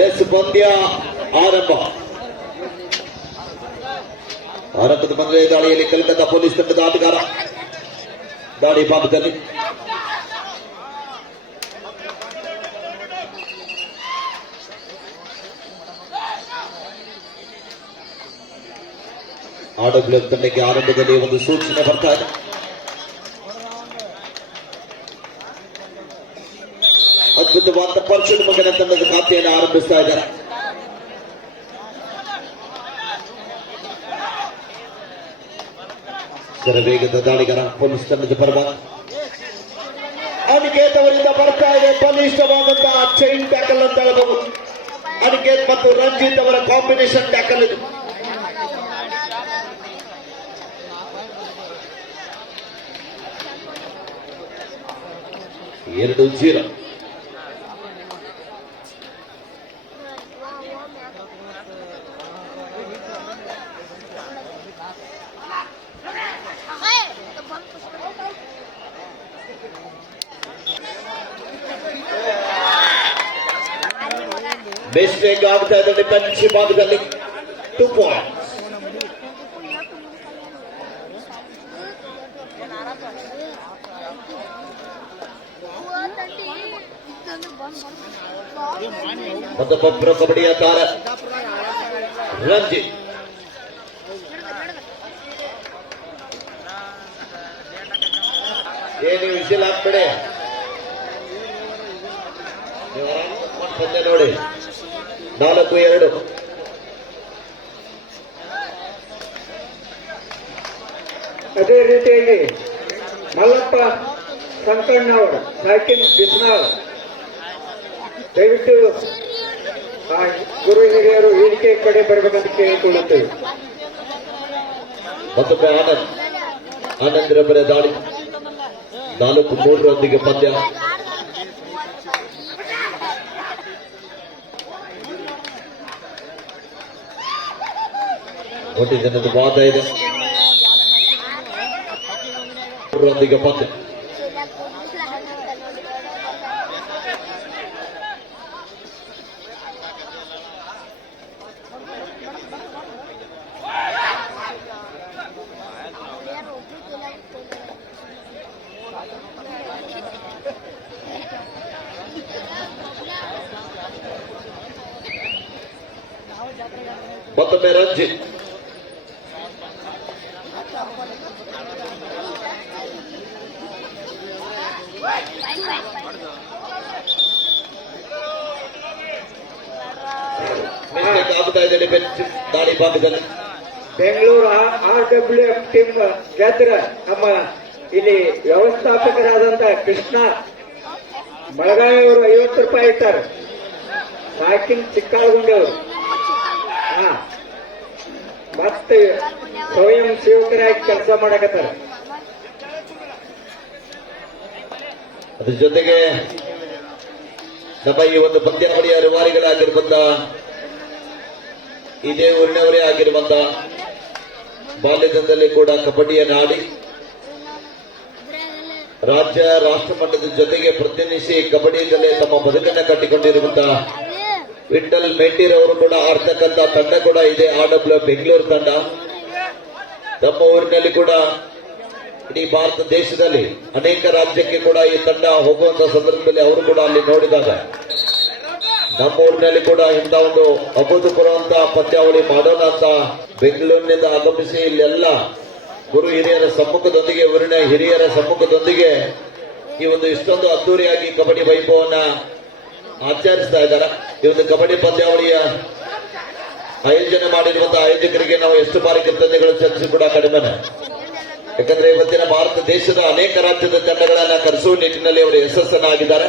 S ಪಂದ್ಯ ಆರಂಭದ ಮೊದಲೇ ದಾಳಿಯಲ್ಲಿ ಕಲ್ಕತ್ತಾ ಪೊಲೀಸ್ ತಂಡದ ಆಟಗಾರ ದಾಳಿ ಭಾಗದಲ್ಲಿ ಆಡಬ್ಲ್ಯೂ ತಂಡಕ್ಕೆ ಆರಂಭದಲ್ಲಿ ಒಂದು ಸೂಚನೆ ಬರ್ತಾ ಇದೆ. ಅದ್ಭುತವಾದ ಪರ್ಷನ್ ಮಗನ ತಂಡದ ಖಾತೆಯನ್ನು ಆರಂಭಿಸ್ತಾ ಇದ್ದಾರೆ. ವೇಗದ ದಾಳಿಗಾರ ಪೊಲೀಸ್ ತಂಡದ ಪರವಾಗಿ ಅನಿಕೇತ್ ಅವರಿಂದ ಬರ್ತಾ ಇದೆ. ಬಲಿಷ್ಠವಾದಂತಹ ಚೈನ್ ಟ್ಯಾಕಲ್ ಅಂತ ಹೇಳಬಹುದು. ಅನಿಕೇತ್ ಮತ್ತು ರಂಜಿತ್ ಅವರ ಕಾಂಬಿನೇಷನ್ ಟ್ಯಾಕಲ್ ಇದು. ಎರಡು 0. ಮಿಸ್ಟೇಕ್ ಆಗ್ತಾ ಇದೆ ಡಿಫೆನ್ಸಿವ್ ಭಾಗದಲ್ಲಿ. 2 ಪಾಯಿಂಟ್ಸ್. ಮತ್ತೊಬ್ಬರು ಕಬಡ್ಡಿಯ ತಾರ ರಂಜಿತ್. ಏನು ವಿಷಲ್ ಹಾಕ್ಬೇಡಿ ನೋಡಿ. 4-2. ಅದೇ ರೀತಿಯಾಗಿ ಮಲ್ಲಪ್ಪ ಸಂಕಣ್ಣವರು ಸಾಕಿನ್ ಬಿಸ್ನಾಳ್ ದಯವಿಟ್ಟು ಗುರು ಹಿರಿಯರು ವೇದಿಕೆ ಕಡೆ ಬರಬೇಕಂತ ಕೇಳಿಕೊಳ್ಳುತ್ತೇವೆ. ಮತ್ತೊಬ್ಬ ಆನಂದ್ ದಾಳಿ 4-3 ಪಂದ್ಯ. ಒಟ್ಟು ಜನದ ವಾದ ಇದೆ. ಪಂದ್ಯ ಮತ್ತೊಮ್ಮೆ ರಂಜಿತ್. ಆಗ್ತಾ ಇದೆ ದಾಳಿ ಭಾಗದಲ್ಲಿ. ಬೆಂಗಳೂರು RWF ಟೀಮ್ ಗೆದ್ರೆ ನಮ್ಮ ಇಲ್ಲಿ ವ್ಯವಸ್ಥಾಪಕರಾದಂತಹ ಕೃಷ್ಣ ಬಳಗಾಯಿ ಅವರು 50 ರೂಪಾಯಿ ಇಟ್ಟಾರೆ. ಸಾಕಿನ್ ಚಿಕ್ಕಾಳಗುಂಡವರು ಮತ್ತೆ ಸ್ವಯಂ ಸೇವಕರಾಗಿ ಕೆಲಸ ಮಾಡಕತ್ತಾರ. ಅದ್ರ ಜೊತೆಗೆ ನಮ್ಮ ಈ ಒಂದು ಪಂದ್ಯಾವಳಿಯ ರೂವಾರಿಗಳಾಗಿರುವಂತ ಇದೇ ಊರಿನವರೇ ಆಗಿರುವಂತ ಬಾಲ್ಯದಿಂದಲೇ ಕೂಡ ಕಬಡ್ಡಿಯನ್ನು ಆಡಿ ರಾಜ್ಯ ರಾಷ್ಟ್ರ ಮಟ್ಟದ ಜೊತೆಗೆ ಪ್ರತಿನಿಧಿಸಿ ಕಬಡ್ಡಿಯಿಂದಲೇ ತಮ್ಮ ಬದುಕನ್ನು ಕಟ್ಟಿಕೊಂಡಿರುವಂತಹ ವಿಠಲ್ ಮೇಟಿರ್ ಅವರು ಕೂಡ ಆಡ್ತಕ್ಕಂಥ ತಂಡ ಕೂಡ ಇದೆ. RWF ಬೆಂಗಳೂರು ತಂಡ ನಮ್ಮ ಊರಿನಲ್ಲಿ ಕೂಡ ಇಡೀ ಭಾರತ ದೇಶದಲ್ಲಿ ಅನೇಕ ರಾಜ್ಯಕ್ಕೆ ಕೂಡ ಈ ತಂಡ ಹೋಗುವಂತ ಸಂದರ್ಭದಲ್ಲಿ ಅವರು ಕೂಡ ಅಲ್ಲಿ ನೋಡಿದಾಗ ನಮ್ಮ ಊರಿನಲ್ಲಿ ಕೂಡ ಇಂಥ ಒಂದು ಅಭೂತಪೂರ್ವಂತ ಪಂದ್ಯಾವಳಿ ಮಾಡೋಣ ಅಂತ ಬೆಂಗಳೂರಿನಿಂದ ಆಗಮಿಸಿ ಇಲ್ಲೆಲ್ಲ ಗುರು ಹಿರಿಯರ ಸಮ್ಮುಖದೊಂದಿಗೆ ಊರಿನ ಹಿರಿಯರ ಸಮ್ಮುಖದೊಂದಿಗೆ ಈ ಒಂದು ಇಷ್ಟೊಂದು ಅದ್ದೂರಿಯಾಗಿ ಕಬಡ್ಡಿ ವೈಭವನ್ನ ಆಚರಿಸ್ತಾ ಇದ್ದಾರೆ. ಈ ಒಂದು ಕಬಡ್ಡಿ ಪಂದ್ಯಾವಳಿಯ ಆಯೋಜನೆ ಮಾಡಿರುವಂತಹ ಆಯೋಜಕರಿಗೆ ನಾವು ಎಷ್ಟು ಬಾರಿ ಕೃತಜ್ಞತೆಗಳು ಸಲ್ಲಿಸಿ ಕೂಡ ಕಡಿಮೆನೆ. ಯಾಕಂದ್ರೆ ಇವತ್ತಿನ ಭಾರತ ದೇಶದ ಅನೇಕ ರಾಜ್ಯದ ತಂಡಗಳನ್ನ ಕರೆಸುವ ನಿಟ್ಟಿನಲ್ಲಿ ಅವರು ಯಶಸ್ಸನ್ನಾಗಿದ್ದಾರೆ.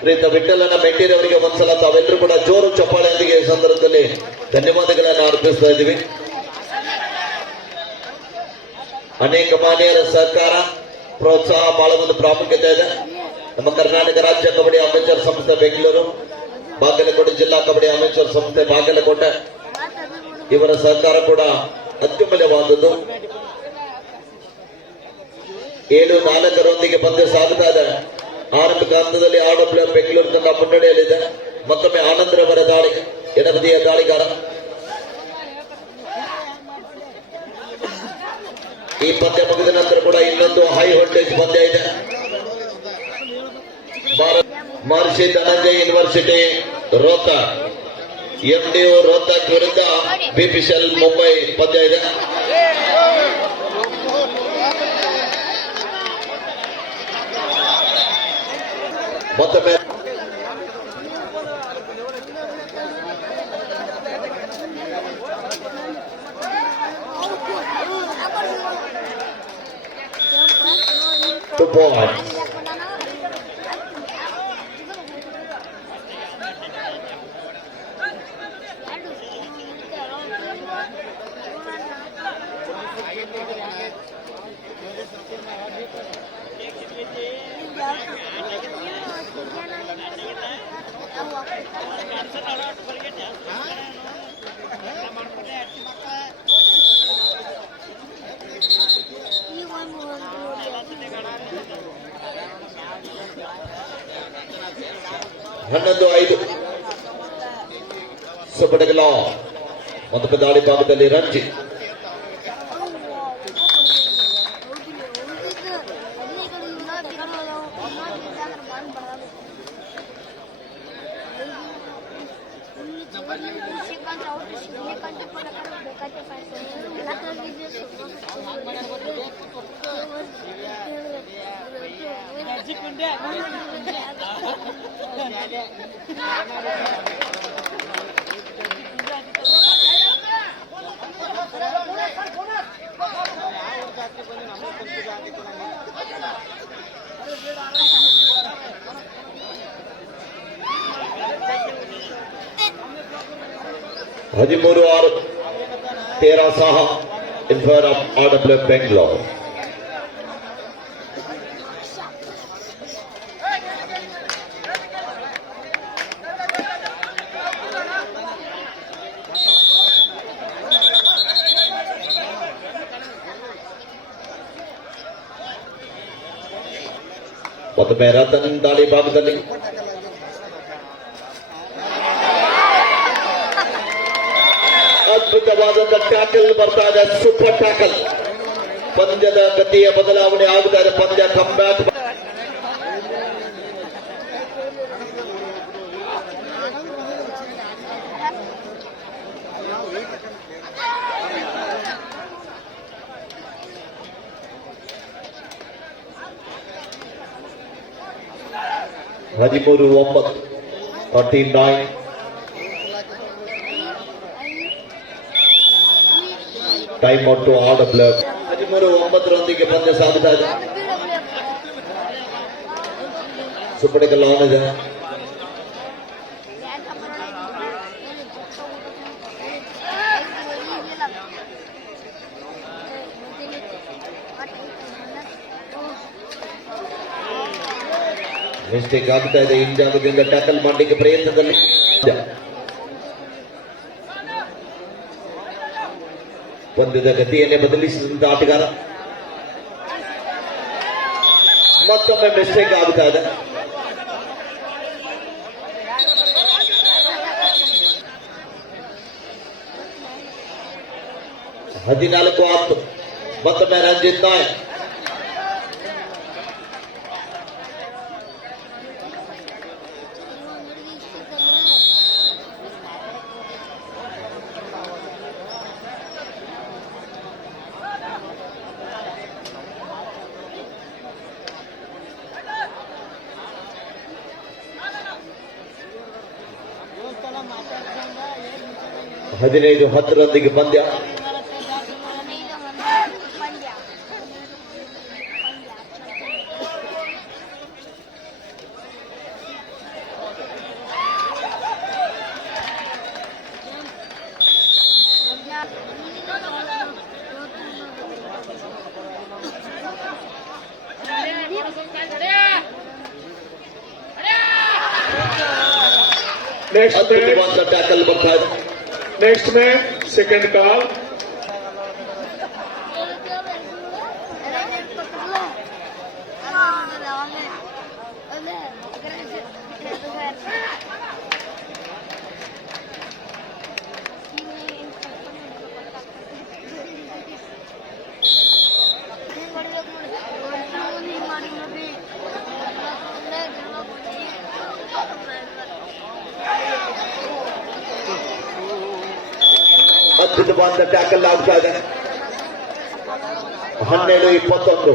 ಪ್ರೀತ ವಿಠಲನ ಮೆಟ್ಟೀರ್ ಅವರಿಗೆ ಒಂದ್ಸಲ ತಾವೆಲ್ಲರೂ ಕೂಡ ಜೋರು ಚಪ್ಪಾಳೆಯೊಂದಿಗೆ ಈ ಸಂದರ್ಭದಲ್ಲಿ ಧನ್ಯವಾದಗಳನ್ನು ಅರ್ಪಿಸ್ತಾ ಇದ್ದೀವಿ. ಅನೇಕ ಮಾನ್ಯರ ಸಹಕಾರ ಪ್ರೋತ್ಸಾಹ ಬಹಳ ಒಂದು ಪ್ರಾಮುಖ್ಯತೆ ಇದೆ. ನಮ್ಮ ಕರ್ನಾಟಕ ರಾಜ್ಯ ಕಬಡ್ಡಿ ಅಮೇಚರ್ ಸಂಸ್ಥೆ ಬೆಂಗಳೂರು, ಬಾಗಲಕೋಟೆ ಜಿಲ್ಲಾ ಕಬಡ್ಡಿ ಅಮೇಚರ್ ಸಂಸ್ಥೆ ಬಾಗಲಕೋಟೆ ಇವರ ಸಹಕಾರ ಕೂಡ ಅತ್ಯಮೂಲ್ಯವಾದದ್ದು. 7-4 ಪಂದ್ಯ ಸಾಗುತ್ತಾ ಇದೆ. ಆರಂಭಿಕ ಹಂತದಲ್ಲಿ RWF ಬೆಂಗಳೂರು ತಂಡ ಮುನ್ನಡೆಯಲ್ಲಿದೆ. ಮತ್ತೊಮ್ಮೆ ಆನಂದ್ರವರ ದಾಳಿ, ಎಡಬದಿಯ ದಾಳಿಗಾರ. ಈ ಪಂದ್ಯ ಮುಗಿದ ನಂತರ ಕೂಡ ಇನ್ನೊಂದು ಹೈ ವೋಲ್ಟೇಜ್ ಪಂದ್ಯ ಇದೆ. ಮಹರ್ಷಿ ಧನಂಜಯ ಯೂನಿವರ್ಸಿಟಿ ರೋಹ್ತಕ್, ಎಂಡಿಯು ರೋಹ್ತಕ್ ವಿರುದ್ಧ ಬಿಪಿಶಲ್ ಮುಂಬೈ ಪಂದ್ಯ ಇದೆ. ಮತ್ತೊಮ್ಮೆ ಟು ಪಾಯಿಂಟ್ಸ್. ಹನ್ನೊಂದು 5 ಸುಪಟಗಲ. ಮತ್ತೊಮ್ಮೆ ದಾಳಿ ಭಾಗದಲ್ಲಿ ರಂಜಿತ್. ಹದಿಮೂರು 6 13 ಸಹ in favor of RWF Bangalore. ಮತ್ತೊಮ್ಮೆ ರತನ್ ದಾಳಿ ಭಾಗದಲ್ಲಿ ಅದ್ಭುತವಾದಂತ ಟ್ಯಾಕಲ್ ಬರ್ತಾ ಇದೆ. Super tackle. ಪಂದ್ಯದ ಗತಿಯ ಬದಲಾವಣೆ ಆಗುತ್ತಾ ಇದೆ. ಪಂದ್ಯ ಕಂಬ್ಯಾಕ್. ಹದಿಮೂರು 9 39. Time out to RWF. 13-9 ಪಂದ್ಯ ಸಾಗುತ್ತಾ ಇದೆ. ಸುಪಡಿಕಲ್ ಆನ್ ಇದೆ. ಮಿಸ್ಟೇಕ್ ಆಗ್ತಾ ಇದೆ. ಹಿಂಜಾಗದಿಂದ ಟ್ಯಾಕಲ್ ಮಾಡಲಿಕ್ಕೆ ಪ್ರಯತ್ನದಲ್ಲಿ ಪಂದ್ಯದ ಗತಿಯನ್ನೇ ಬದಲಿಸಿದಂತ ಆಟಗಾರ. ಮತ್ತೊಮ್ಮೆ ಮಿಸ್ಟೇಕ್ ಆಗ್ತಾ ಇದೆ. ಹದಿನಾಲ್ಕು 10. ಮತ್ತೊಮ್ಮೆ ರಂಜಿತ್ ನಾಯಕ್. ಹದಿನೈದು 10 ಪಂದ್ಯ. ಅದ್ಭುತವಾದ ಟ್ಯಾಕಲ್ ಬರ್ತಾ ಇದೆ. ನೆಕ್ಸ್ಟ್ ಮ್ಯಾಚ್ ಸೆಕೆಂಡ್ ಕಾಲ್. ಅದ್ಭುತವಾದ ಟ್ಯಾಕಲ್ ಆಗ್ತಾ ಇದೆ. 12-21.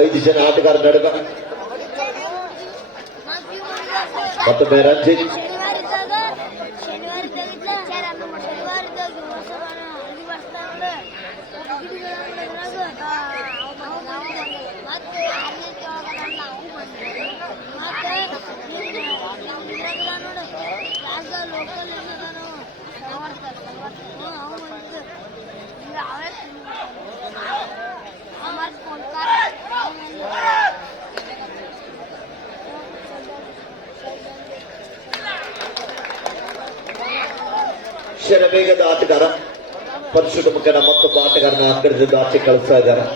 5 ಜನ ಆಟಗಾರ ನಡುವೆ ಮತ್ತೊಮ್ಮೆ ರಂಜಿತ್. ಶರವೇಗದ ಆಟಗಾರ ಪರಶುರಾಮನ ಮತ್ತೊಬ್ಬ ಆಟಗಾರನ ಅಂಗಡಿಯಿಂದ ಆಚೆ ಕಳಿಸ್ತಾ ಇದ್ದಾರೆ.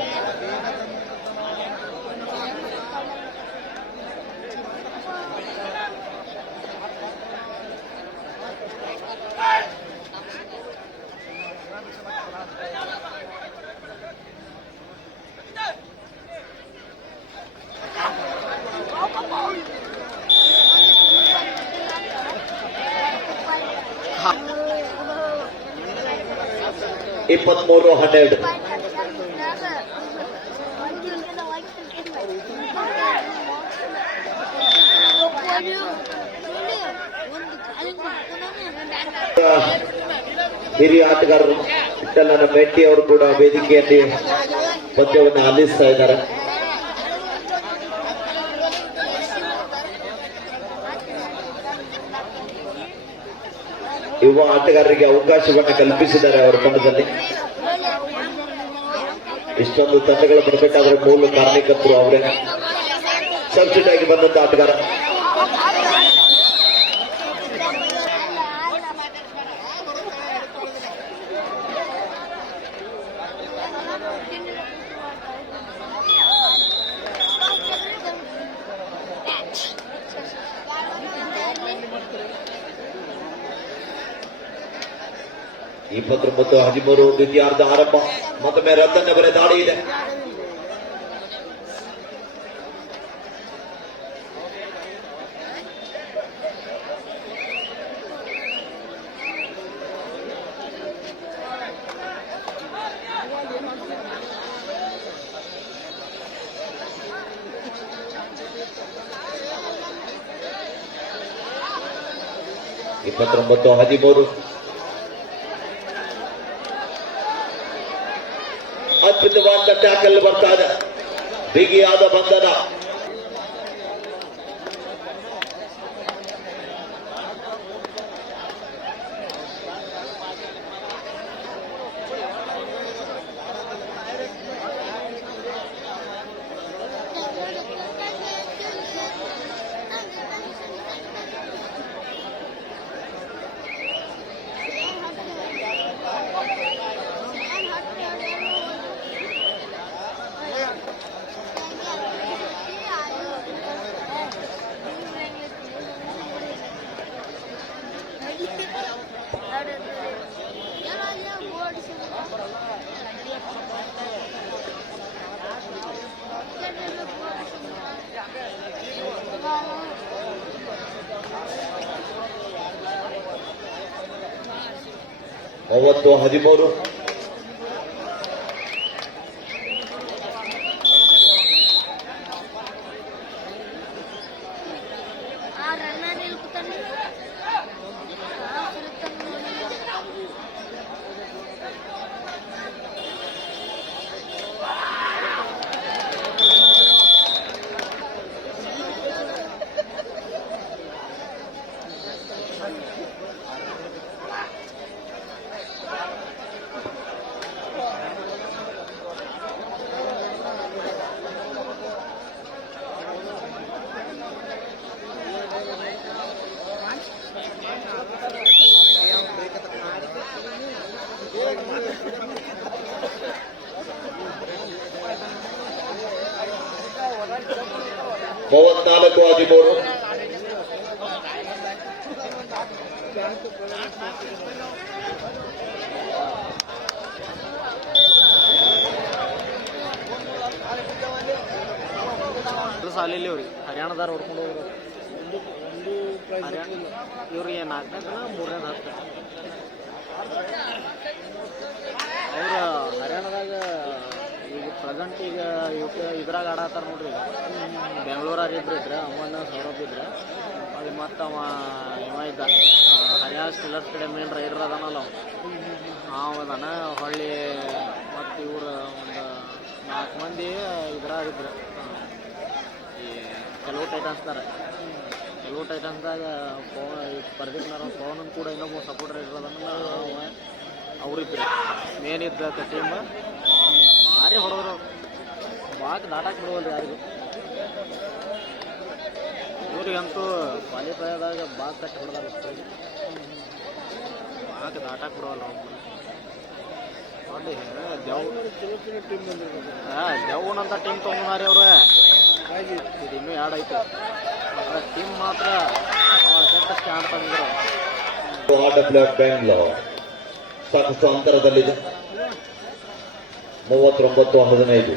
ಇಪ್ಪತ್ಮೂರು 12. ಹಿರಿಯ ಆಟಗಾರರು ವಿಠ್ಠಲನ ಮೆಟ್ಟಿ ಅವರು ಕೂಡ ವೇದಿಕೆಯಲ್ಲಿ ಪಂದ್ಯವನ್ನು ಆಲಿಸ್ತಾ ಇದ್ದಾರೆ. ಯುವ ಆಟಗಾರರಿಗೆ ಅವಕಾಶವನ್ನು ಕಲ್ಪಿಸಿದ್ದಾರೆ ಅವರ ತಂಡದಲ್ಲಿ. ಇಷ್ಟೊಂದು ತಂಡಗಳು ಬರಬೇಕಾದ್ರೆ ಮೂಲ ಕಾರಣಿಕರ್ತರು ಅವರೇ. ಸಬ್ಸ್ಟಿಟ್ಯೂಟ್ ಆಗಿ ಬಂದಂತ ಆಟಗಾರ ಇಪ್ಪತ್ತೊಂಬತ್ತು 13 ದ್ವಿತೀಯಾರ್ಧ ಆರಂಭ. ಮತ್ತೊಮ್ಮೆ ರತನ್ ಅವರ ದಾಳಿ ಇದೆ. ಇಪ್ಪತ್ತೊಂಬತ್ತು 13. ಅದ್ಭುತವಾದ ಟ್ಯಾಕಲ್ ಬರ್ತಾ ಇದೆ. ಬಿಗಿಯಾದ ಬಂಧನ. ಮೂವತ್ತು 13. ಮೂವತ್ನಾಲ್ಕು 13. ಸಾಲಿಲ್ಲಿ ಅವ್ರಿಗೆ ಹರಿಯಾಣದಾರ ಹೊಡ್ಕೊಂಡು ಹೋಗ್ಬೇಕು. ಇವ್ರಿಗೆ 4ನೇ ದಿನ 3ನೇ ಹತ್ತು ಅವರು ಹರಿಯಾಣದಾಗ ಈಗ ಪ್ರೆಸೆಂಟ್ ಈಗ ಇದ್ರಾಗ ಆಡತ್ತಾರ ನೋಡ್ರಿ ಈಗ ಬೆಂಗಳೂರಾಗ ಇಬ್ರು ಇದ್ರೆ ಅಮ್ಮನ ಸೌರಭ್ ಇದ್ರೆ ಅಲ್ಲಿ ಮತ್ತು ಇವ ಇದ್ದ ಹರಿಯಾಣ ಸ್ಟಿಲ್ಲರ್ಸ್ ಕಡೆ ಮೇನ್ ರೈಡರ್ ಅದಾನಲ್ಲ ಅವ ಅದಾನ ಹೊಳ್ಳಿ ಮತ್ತು ಇವ್ರು ಒಂದು 4 ಮಂದಿ ಇದ್ರಾಗಿದ್ರು ಈ ಕೆಲವು ಟೈಟನ್ಸ್ದಾಗ ಪರ್ದಿಕ್ನವ್ರ ಪವನ್ ಕೂಡ ಇನ್ನೊಬ್ಬ ಸಪೋರ್ಟರ್ ಇರೋದನ್ನ ಅವರಿದ್ರು ಮೇನ್ ಇದ್ದ ಟೀಮ್ ಭಾರಿ ಹೊಡೆದ್ರು ಬಾಕ್ ದಾಟಾಕ್ ಬಿಡುವಲ್ರಿ ಯಾರಿಗೂ ಇವ್ರಿಗಂತೂ ಕ್ವಾಲಿಫೈದಾಗ ಬಾಕ್ ಕಟ್ಟಿ ಹೊಡೆದಾರ ಬಾಕ್ ದಾಟಾಕ್ ಬಿಡುವಲ್ಲ ನೋಡಿ ಜವ್ನಂತ ಟೀಮ್ ತೊಗೊಂಡಾರಿ ಅವ್ರು ಇದು ಇನ್ನೂ ಎರಡು ಐತೆ ಟೀಮ್ ಮಾತ್ರ ಕೆಟ್ಟಷ್ಟು ಆಡ್ತಾಯಿದ್ರು ಬೆಂಗಳೂರು ಸಾಕಷ್ಟು ಅಂತರದಲ್ಲಿದೆ 39-15.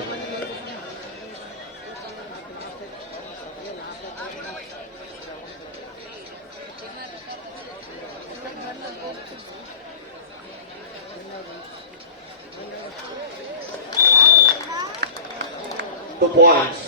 Two points.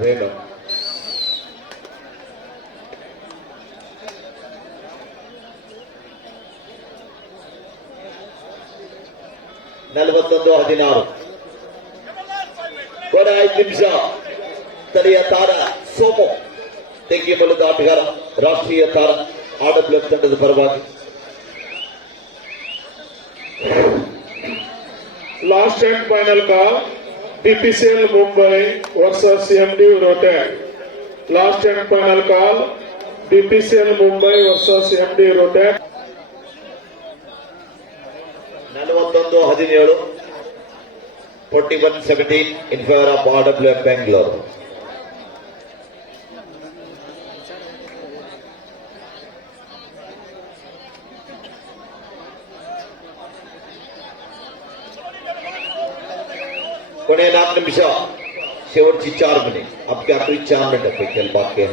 Red. 41-16. ಕೂಡ 5 ನಿಮಿಷ ಸ್ಥಳೀಯ ತಾರ ಸೋಮು ತೆಗ್ಗಿಮಲದ ಆಟಗಾರ ರಾಷ್ಟ್ರೀಯ ತಾರ ಆಡಬ್ಲ್ಯೂ ತಂಡದ ಪರವಾಗಿ Last and final call, BPCL Mumbai versus MD Rotek. Last and final call, BPCL Mumbai versus MD Rotek. 41-17, 41-17 in favor of RWF Bangalore. कोने 4 निमिष शेवटची 4 मिनिट आपके आखिरी 4 मिनिट पे खेल बाकी है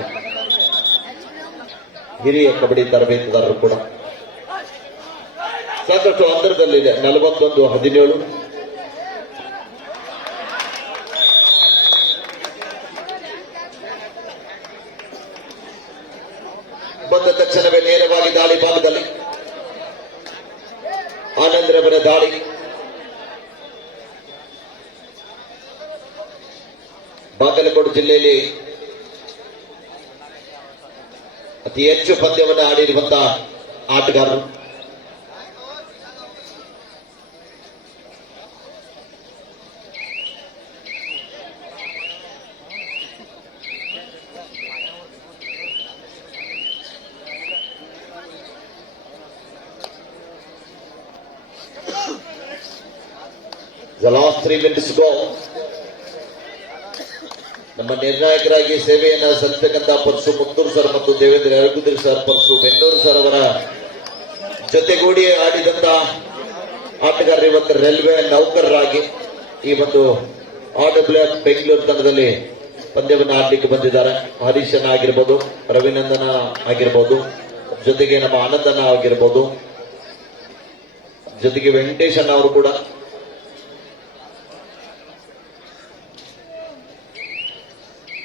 ಹಿರಿಯ ಕಬಡ್ಡಿ ತರಬೇತುದಾರರು ಕೂಡ ಸಾಕಷ್ಟು ಅಂತರದಲ್ಲಿದೆ 41-17. ಬಂದ ತಕ್ಷಣವೇ ನೇರವಾಗಿ ದಾಳಿ ಭಾಗದಲ್ಲಿ ಆನಂದ್ರವರ ದಾಳಿ ಬಾಗಲಕೋಟೆ ಜಿಲ್ಲೆಯಲ್ಲಿ ಅತಿ ಹೆಚ್ಚು ಪಂದ್ಯವನ್ನು ಆಡಿರುವಂತಹ ಆಟಗಾರರು. The last 3 minutes go. ನಮ್ಮ ನಿರ್ಣಾಯಕರಾಗಿ ಸೇವೆಯನ್ನು ಸಲ್ಲಿಸತಕ್ಕಂಥ ಪರಸು ಮುತ್ತೂರು ಸರ್ ಮತ್ತು ದೇವೇಂದ್ರ ಅರಗುದ್ರಿ ಸರ್ ಪರಸು ಬೆನ್ನೂರು ಸರ್ ಅವರ ಜೊತೆಗೂಡಿ ಆಡಿದಂತ ಆಟಗಾರರು ಇವತ್ತು ರೈಲ್ವೆ ನೌಕರರಾಗಿ ಈ ಒಂದು RWF ಬೆಂಗಳೂರು ತಂಡದಲ್ಲಿ ಪಂದ್ಯವನ್ನು ಆಡಲಿಕ್ಕೆ ಬಂದಿದ್ದಾರೆ. ಹರೀಶನ ಆಗಿರ್ಬೋದು, ರವಿನಂದನ ಆಗಿರ್ಬೋದು, ಜೊತೆಗೆ ನಮ್ಮ ಆನಂದನ ಆಗಿರ್ಬೋದು, ಜೊತೆಗೆ ವೆಂಕಟೇಶನ್ ಅವರು ಕೂಡ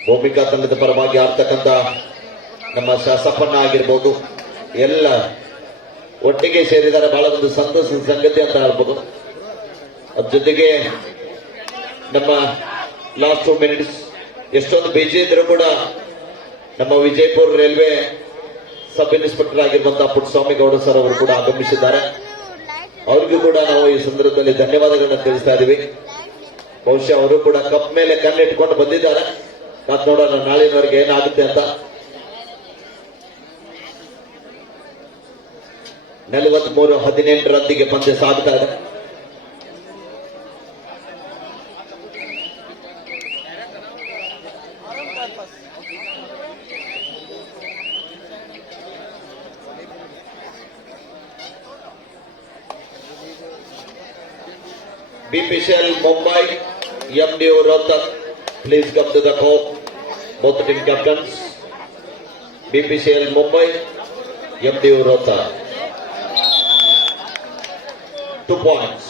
ಭೂಮಿಕಾ ತಂಡದ ಪರವಾಗಿ ಆಡ್ತಕ್ಕಂಥ ನಮ್ಮ ಸಪನ್ನ ಆಗಿರ್ಬೋದು, ಎಲ್ಲ ಒಟ್ಟಿಗೆ ಸೇರಿದರೆ ಬಹಳ ಒಂದು ಸಂತಸದ ಸಂಗತಿ ಅಂತ ಹೇಳ್ಬೋದು. ಅದ್ರ ಜೊತೆಗೆ ನಮ್ಮ ಲಾಸ್ಟ್ 2 ಮಿನಿಟ್ಸ್ ಎಷ್ಟೊಂದು ಬಿಜಿ ಇದ್ರು ಕೂಡ ನಮ್ಮ ವಿಜಯಪುರ ರೈಲ್ವೆ ಸಬ್ ಇನ್ಸ್ಪೆಕ್ಟರ್ ಆಗಿರುವಂತಹ ಪುಟ್ಟಸ್ವಾಮಿ ಗೌಡ ಸರ್ ಅವರು ಕೂಡ ಆಗಮಿಸಿದ್ದಾರೆ. ಅವ್ರಿಗೂ ಕೂಡ ನಾವು ಈ ಸಂದರ್ಭದಲ್ಲಿ ಧನ್ಯವಾದಗಳನ್ನ ತಿಳಿಸ್ತಾ ಇದೀವಿ. ಬಹುಶಃ ಅವರು ಕೂಡ ಕಪ್ ಮೇಲೆ ಕಣ್ಣಿಟ್ಕೊಂಡು ಬಂದಿದ್ದಾರೆ. ಮತ್ ನೋಡೋಣ ನಾಳಿನವರೆಗೆ ಏನಾಗುತ್ತೆ ಅಂತ. 43-18 ಪಂದ್ಯ ಸಾಗ್ತಾ ಇದೆ. BPCL Mumbai, MDO Rohtak, please come to the court. Both team captains. BPCL Mumbai, MDO Rohtak. 2 points.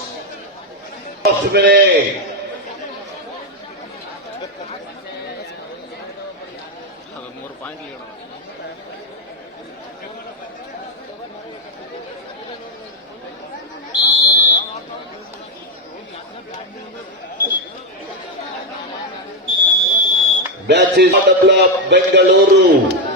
Last minute. ಅದು 3 point lead. Match is on the block, Bengaluru.